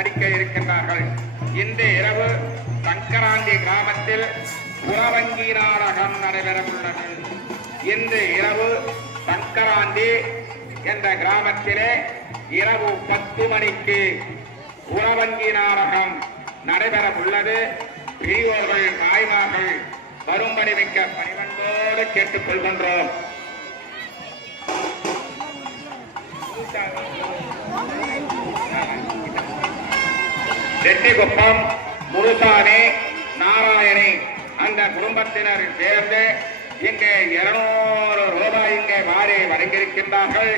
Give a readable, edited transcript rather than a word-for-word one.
நடிக்க இருக்கின்றார்கள். இன்று இரவு சங்கராந்தி கிராமத்தில் புறவங்கி நாடகம் நடைபெறவுள்ளது. இன்று இரவு சங்கராந்தி என்ற கிராமத்திலே இரவு 10 மணிக்கு புறவங்கி நாடகம் நடைபெற உள்ளது. பெரியோர்கள் தாய்மார்கள் வரும்படி மிக்க பணிவன்போடு கேட்டுக் கொள்கின்றோம். ரெட்டிக்குப்பம் முருசாமி நாராயணி அந்த குடும்பத்தினர் சேர்ந்து இங்கே 200 ரூபாய் இங்கே வாரி வழங்கியிருக்கின்றார்கள்.